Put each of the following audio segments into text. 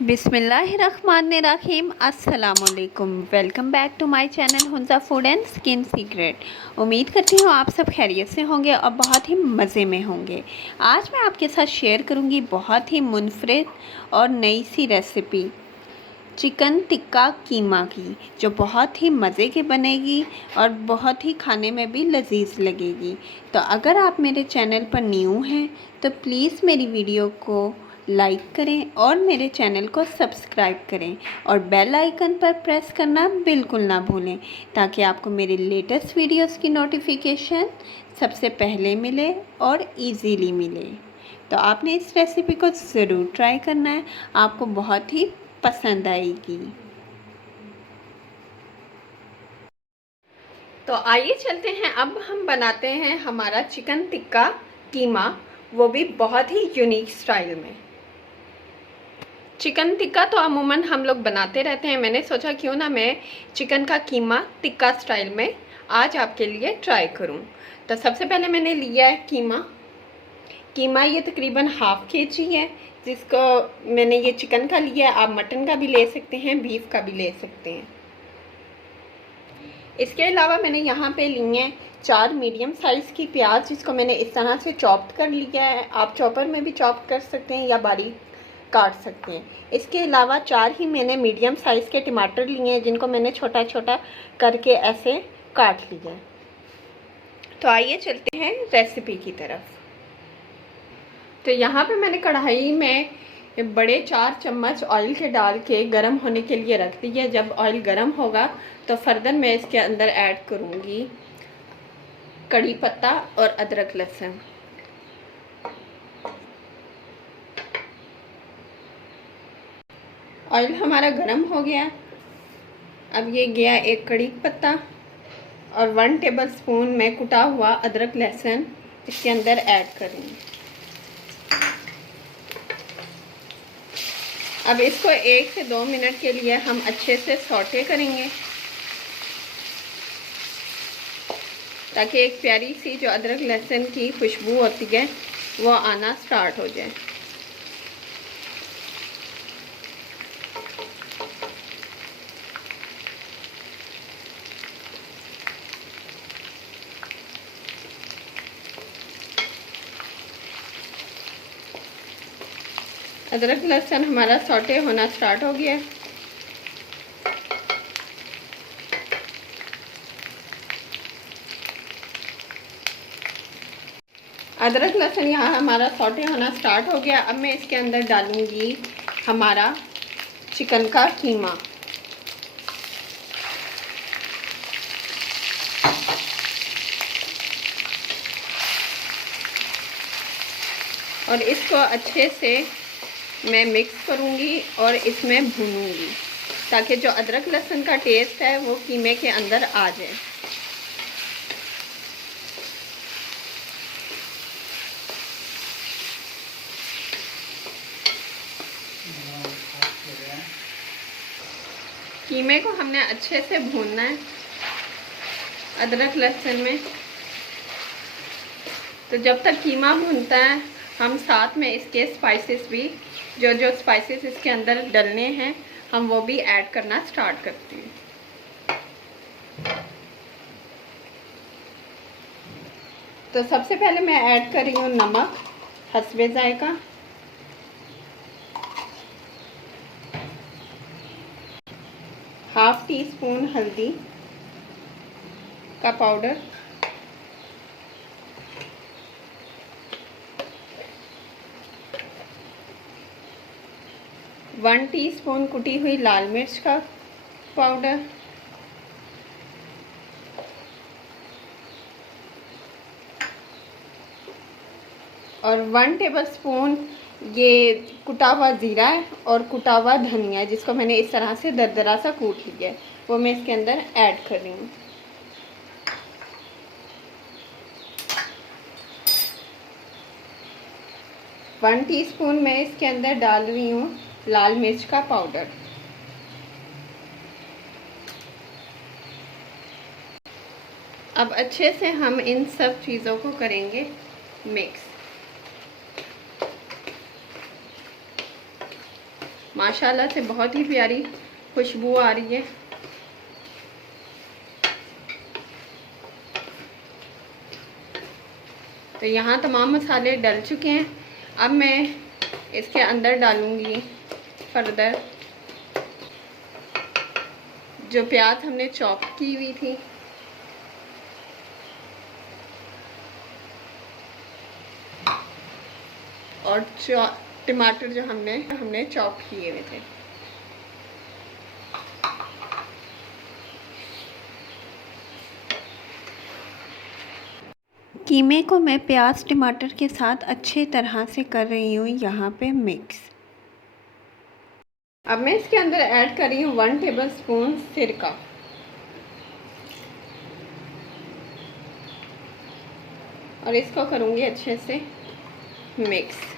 बिस्मिल्लाहिर्रहमानिर्रहीम। अस्सलामुअलैकुम। Welcome back to my channel Hunza food and skin secret. उम्मीद करती हूँ आप सब खैरियत से होंगे और बहुत ही मज़े में होंगे। आज मैं आपके साथ शेयर करूँगी बहुत ही मुनफरिद और नई सी रेसिपी चिकन टिक्का कीमा की, जो बहुत ही मज़े की बनेगी और बहुत ही खाने में भी लजीज लगेगी। तो अगर आप मेरे चैनल पर न्यू हैं तो प्लीज़ मेरी वीडियो को लाइक करें और मेरे चैनल को सब्सक्राइब करें और बेल आइकन पर प्रेस करना बिल्कुल ना भूलें, ताकि आपको मेरे लेटेस्ट वीडियोस की नोटिफिकेशन सबसे पहले मिले और इजीली मिले। तो आपने इस रेसिपी को ज़रूर ट्राई करना है, आपको बहुत ही पसंद आएगी। तो आइए चलते हैं, अब हम बनाते हैं हमारा चिकन टिक्का कीमा, वो भी बहुत ही यूनिक स्टाइल में। चिकन टिक्का तो अमूमन हम लोग बनाते रहते हैं, मैंने सोचा क्यों ना मैं चिकन का कीमा टिक्का स्टाइल में आज आपके लिए ट्राई करूं। तो सबसे पहले मैंने लिया है कीमा ये तकरीबन हाफ केजी है, जिसको मैंने ये चिकन का लिया है। आप मटन का भी ले सकते हैं, बीफ का भी ले सकते हैं। इसके अलावा मैंने यहाँ पे ली है 4 मीडियम साइज़ की प्याज, जिसको मैंने इस तरह से चॉप्ड कर लिया है। आप चॉपर में भी चॉप कर सकते हैं या बारीक काट सकते हैं। इसके अलावा 4 ही मैंने मीडियम साइज़ के टमाटर लिए हैं, जिनको मैंने छोटा छोटा करके ऐसे काट लिया है। तो आइए चलते हैं रेसिपी की तरफ। तो यहाँ पे मैंने कढ़ाई में बड़े 4 चम्मच ऑयल के डाल के गरम होने के लिए रख दिया। जब ऑयल गरम होगा तो फर्दर मैं इसके अंदर ऐड करूँगी कड़ी पत्ता और अदरक लहसुन। ऑयल हमारा गरम हो गया। अब ये गया एक कड़ी पत्ता और 1 टेबलस्पून में कुटा हुआ अदरक लहसुन इसके अंदर ऐड करेंगे। अब इसको 1 से 2 मिनट के लिए हम अच्छे से सौटे करेंगे, ताकि एक प्यारी सी जो अदरक लहसुन की खुशबू होती है वो आना स्टार्ट हो जाए। अदरक लहसुन हमारा सौटे होना स्टार्ट हो गया। अदरक लहसुन यहाँ हमारा सौटे होना स्टार्ट हो गया। अब मैं इसके अंदर डालूंगी हमारा चिकन का कीमा। और इसको अच्छे से मैं मिक्स करूंगी और इसमें भूनूंगी, ताकि जो अदरक लहसुन का टेस्ट है वो कीमे के अंदर आ जाए। कीमे को हमने अच्छे से भूनना है अदरक लहसुन में। तो जब तक कीमा भूनता है हम साथ में इसके स्पाइसेस भी, जो जो स्पाइसेस इसके अंदर डलने हैं, हम वो भी ऐड करना स्टार्ट करते हैं। तो सबसे पहले मैं ऐड कर रही हूँ नमक हस्बे जायका, हाफ टी स्पून हल्दी का पाउडर, वन टीस्पून कुटी हुई लाल मिर्च का पाउडर, और 1 टेबलस्पून ये कुटा हुआ ज़ीरा है और कुटा हुआ धनिया, जिसको मैंने इस तरह से दरदरा सा कूट लिया है, वो मैं इसके अंदर ऐड कर रही हूँ। वन टीस्पून मैं इसके अंदर डाल रही हूँ लाल मिर्च का पाउडर। अब अच्छे से हम इन सब चीज़ों को करेंगे मिक्स। माशाल्लाह से बहुत ही प्यारी खुशबू आ रही है। तो यहाँ तमाम मसाले डल चुके हैं। अब मैं इसके अंदर डालूँगी फर्दर जो प्याज हमने चॉप की हुई थी, और टमाटर जो हमने चॉप किए हुए थे। कीमे को मैं प्याज टमाटर के साथ अच्छे तरह से कर रही हूँ यहाँ पे मिक्स। अब मैं इसके अंदर ऐड कर रही हूँ 1 टेबलस्पून सिरका। और इसको करूँगी अच्छे से मिक्स।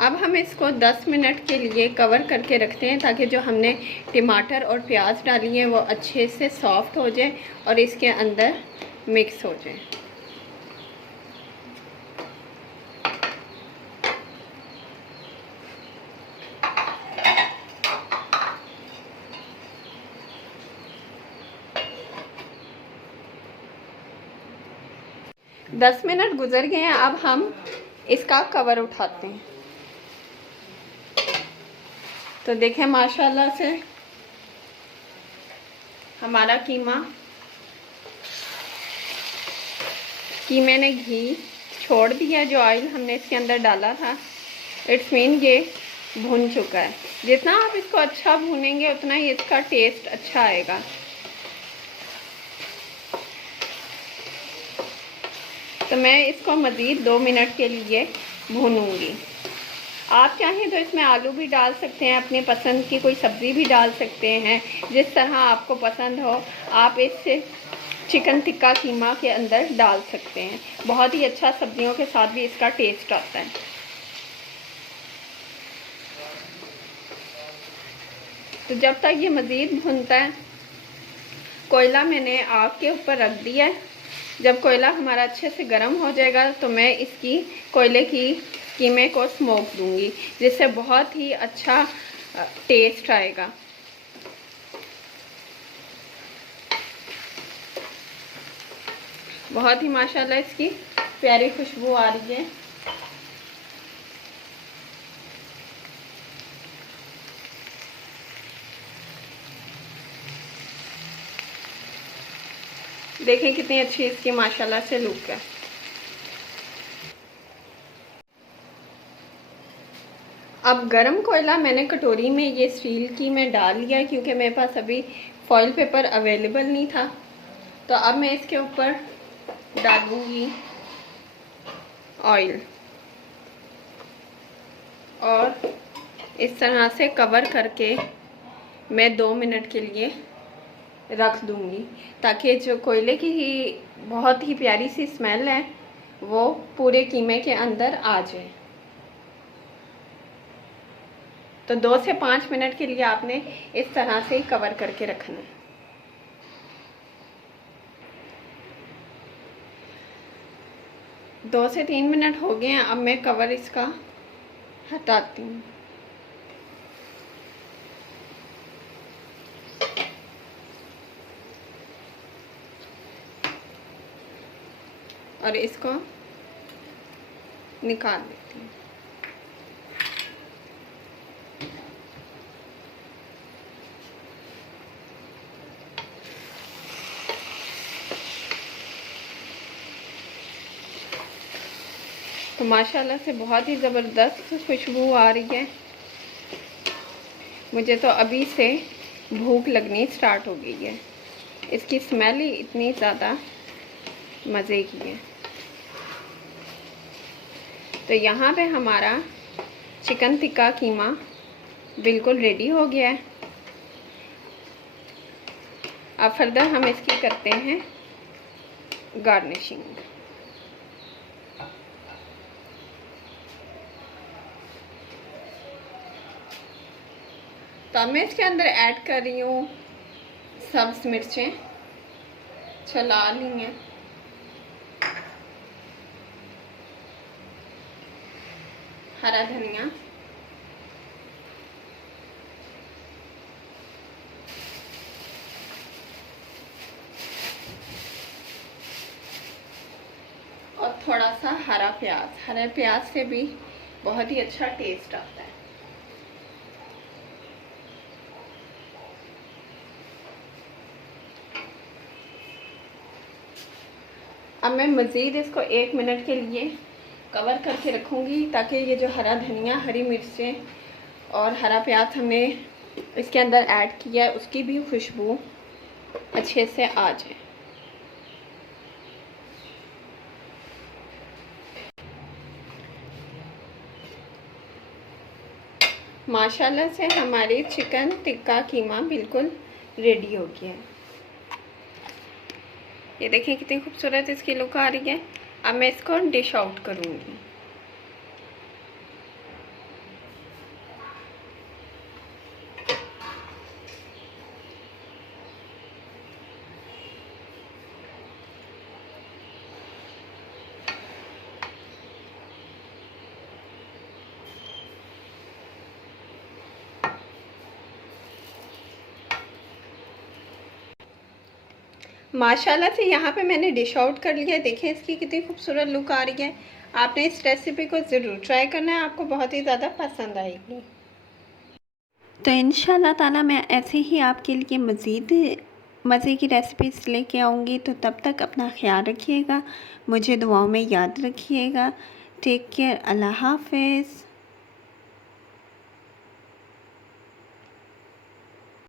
अब हम इसको 10 मिनट के लिए कवर करके रखते हैं ताकि जो हमने टमाटर और प्याज डाली है वो अच्छे से सॉफ्ट हो जाए और इसके अंदर मिक्स हो जाए। दस मिनट गुजर गए हैं। अब हम इसका कवर उठाते हैं। तो देखें माशाल्लाह से हमारा कीमे ने घी छोड़ दिया। जो ऑयल हमने इसके अंदर डाला था, इट्स मीन ये भुन चुका है। जितना आप इसको अच्छा भूनेंगे उतना ही इसका टेस्ट अच्छा आएगा। तो मैं इसको मज़ीद 2 मिनट के लिए भूनूंगी। आप चाहें तो इसमें आलू भी डाल सकते हैं, अपनी पसंद की कोई सब्ज़ी भी डाल सकते हैं, जिस तरह आपको पसंद हो। आप इससे चिकन टिक्का कीमा के अंदर डाल सकते हैं। बहुत ही अच्छा सब्जियों के साथ भी इसका टेस्ट आता है। तो जब तक ये मज़ीद भुनता है, कोयला मैंने आग के ऊपर रख दिया है। जब कोयला हमारा अच्छे से गर्म हो जाएगा तो मैं इसकी कोयले की कीमे को स्मोक दूंगी, जिससे बहुत ही अच्छा टेस्ट आएगा। बहुत ही माशाल्लाह इसकी प्यारी खुशबू आ रही है। देखें कितनी अच्छी इसकी माशाल्लाह से लुक है। अब गरम कोयला मैंने कटोरी में ये स्टील की में डाल लिया है, क्योंकि मेरे पास अभी फॉइल पेपर अवेलेबल नहीं था। तो अब मैं इसके ऊपर डालूंगी ऑयल और इस तरह से कवर करके मैं 2 मिनट के लिए रख दूंगी, ताकि जो कोयले की ही बहुत ही प्यारी सी स्मेल है वो पूरे कीमे के अंदर आ जाए। तो 2 से 5 मिनट के लिए आपने इस तरह से ही कवर करके रखना है। दो से 3 मिनट हो गए हैं। अब मैं कवर इसका हटाती हूँ। और इसको निकाल देती हूँ। तो माशाल्लाह से बहुत ही ज़बरदस्त खुशबू आ रही है। मुझे तो अभी से भूख लगनी स्टार्ट हो गई है। इसकी स्मेल ही इतनी ज़्यादा मज़े की है। तो यहाँ पे हमारा चिकन टिक्का कीमा बिल्कुल रेडी हो गया है। अब फर्दर हम इसकी करते हैं गार्निशिंग। तो मैं इसके अंदर ऐड कर रही हूँ सब्ज़ मिर्चें, लाल ही हैं, हरा धनिया, और थोड़ा सा हरा प्याज। हरे प्याज से भी बहुत ही अच्छा टेस्ट आता है। अब मैं मज़ीद इसको 1 मिनट के लिए कवर करके रखूँगी ताकि ये जो हरा धनिया, हरी मिर्चें और हरा प्याज हमने इसके अंदर ऐड किया है उसकी भी खुशबू अच्छे से आ जाए। माशाल्लाह से हमारी चिकन टिक्का कीमा बिल्कुल रेडी हो गया है। ये देखिए कितनी खूबसूरत इसकी लुक आ रही है। अब मैं इसको डिश आउट करूँगी। माशाल्लाह से यहाँ पे मैंने डिश आउट कर लिया। देखिए इसकी कितनी खूबसूरत लुक आ रही है। आपने इस रेसिपी को ज़रूर ट्राई करना है, आपको बहुत ही ज़्यादा पसंद आएगी। तो इंशाल्लाह ताला मैं ऐसे ही आपके लिए मज़ीद मज़े की रेसिपीज़ लेके आऊँगी। तो तब तक अपना ख्याल रखिएगा, मुझे दुआओं में याद रखिएगा। टेक केयर, अल्लाह हाफ़िज़।